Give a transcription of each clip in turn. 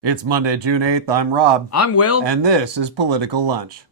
It's Monday, June 8th. I'm Rob. I'm Will. And this is Political Lunch.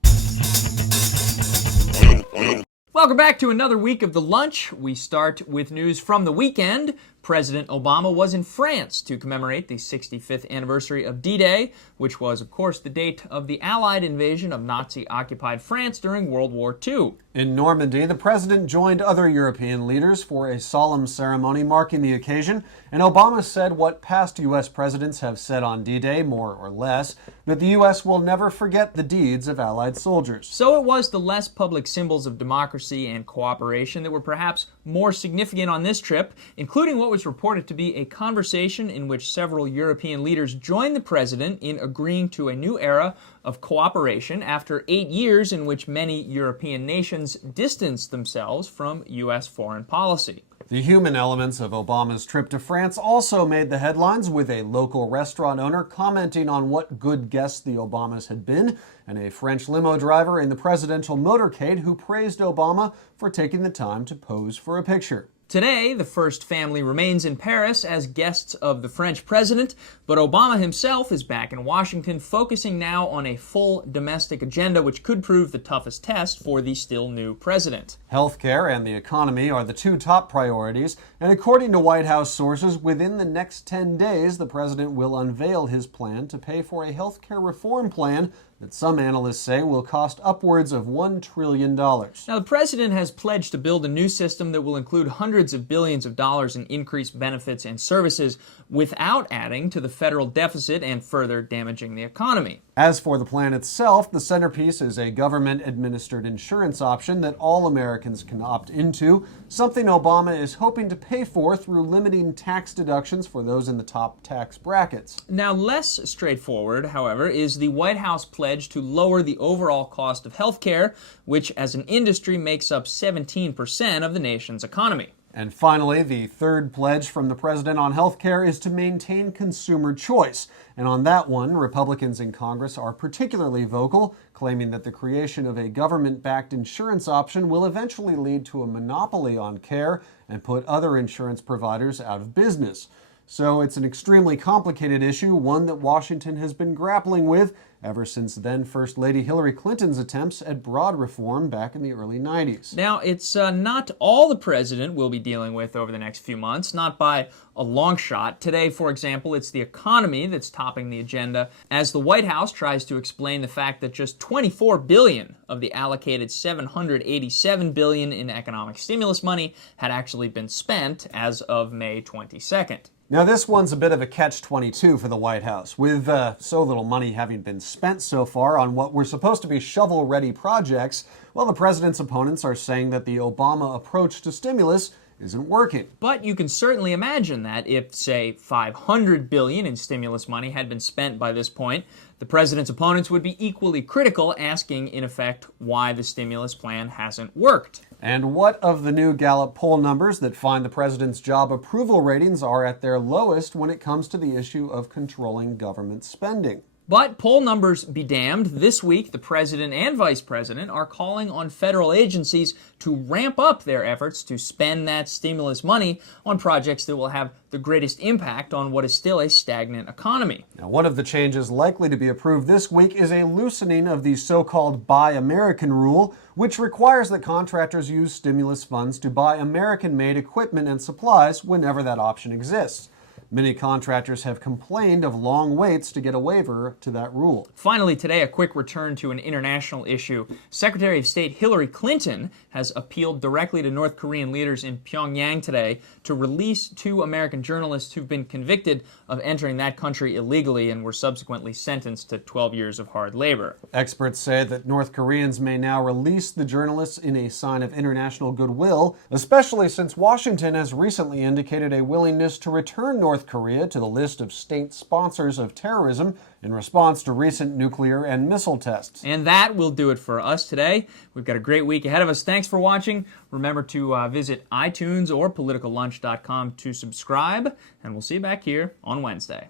Welcome back to another week of The Lunch. We start with news from the weekend. President Obama was in France to commemorate the 65th anniversary of D-Day, which was, of course, the date of the Allied invasion of Nazi-occupied France during World War II. In Normandy, the president joined other European leaders for a solemn ceremony marking the occasion, and Obama said what past U.S. presidents have said on D-Day, more or less, that the U.S. will never forget the deeds of Allied soldiers. So it was the less public symbols of democracy and cooperation that were perhaps more significant on this trip, including what was reported to be a conversation in which several European leaders joined the president in agreeing to a new era of cooperation after 8 years in which many European nations distanced themselves from U.S. foreign policy. The human elements of Obama's trip to France also made the headlines, with a local restaurant owner commenting on what good guests the Obamas had been, and a French limo driver in the presidential motorcade who praised Obama for taking the time to pose for a picture. Today, the first family remains in Paris as guests of the French president, but Obama himself is back in Washington, focusing now on a full domestic agenda, which could prove the toughest test for the still new president. Healthcare and the economy are the two top priorities, and according to White House sources, within the next 10 days, the president will unveil his plan to pay for a healthcare reform plan that some analysts say will cost upwards of $1 trillion. Now, the president has pledged to build a new system that will include hundreds of billions of dollars in increased benefits and services without adding to the federal deficit and further damaging the economy. As for the plan itself, the centerpiece is a government-administered insurance option that all Americans can opt into, something Obama is hoping to pay for through limiting tax deductions for those in the top tax brackets. Now, less straightforward, however, is the White House pledge to lower the overall cost of health care, which as an industry makes up 17% of the nation's economy. And finally, the third pledge from the president on health care is to maintain consumer choice. And on that one, Republicans in Congress are particularly vocal, claiming that the creation of a government-backed insurance option will eventually lead to a monopoly on care and put other insurance providers out of business. So it's an extremely complicated issue, one that Washington has been grappling with ever since then First Lady Hillary Clinton's attempts at broad reform back in the early 90s. Now, it's not all the president will be dealing with over the next few months, not by a long shot. Today, for example, it's the economy that's topping the agenda, as the White House tries to explain the fact that just $24 billion of the allocated $787 billion in economic stimulus money had actually been spent as of May 22nd. Now, this one's a bit of a catch-22 for the White House. With so little money having been spent so far on what were supposed to be shovel-ready projects, well, the president's opponents are saying that the Obama approach to stimulus isn't working. But you can certainly imagine that if, say, $500 billion in stimulus money had been spent by this point, the president's opponents would be equally critical, asking, in effect, why the stimulus plan hasn't worked. And what of the new Gallup poll numbers that find the president's job approval ratings are at their lowest when it comes to the issue of controlling government spending? But poll numbers be damned, this week the president and vice president are calling on federal agencies to ramp up their efforts to spend that stimulus money on projects that will have the greatest impact on what is still a stagnant economy. Now, one of the changes likely to be approved this week is a loosening of the so-called Buy American rule, which requires that contractors use stimulus funds to buy American-made equipment and supplies whenever that option exists. Many contractors have complained of long waits to get a waiver to that rule. Finally, today, a quick return to an international issue. Secretary of State Hillary Clinton has appealed directly to North Korean leaders in Pyongyang today to release 2 American journalists who've been convicted of entering that country illegally and were subsequently sentenced to 12 years of hard labor. Experts say that North Koreans may now release the journalists in a sign of international goodwill, especially since Washington has recently indicated a willingness to return North Korea to the list of state sponsors of terrorism in response to recent nuclear and missile tests. And that will do it for us today. We've got a great week ahead of us. Thanks for watching. Remember to visit iTunes or politicallunch.com to subscribe, and we'll see you back here on Wednesday.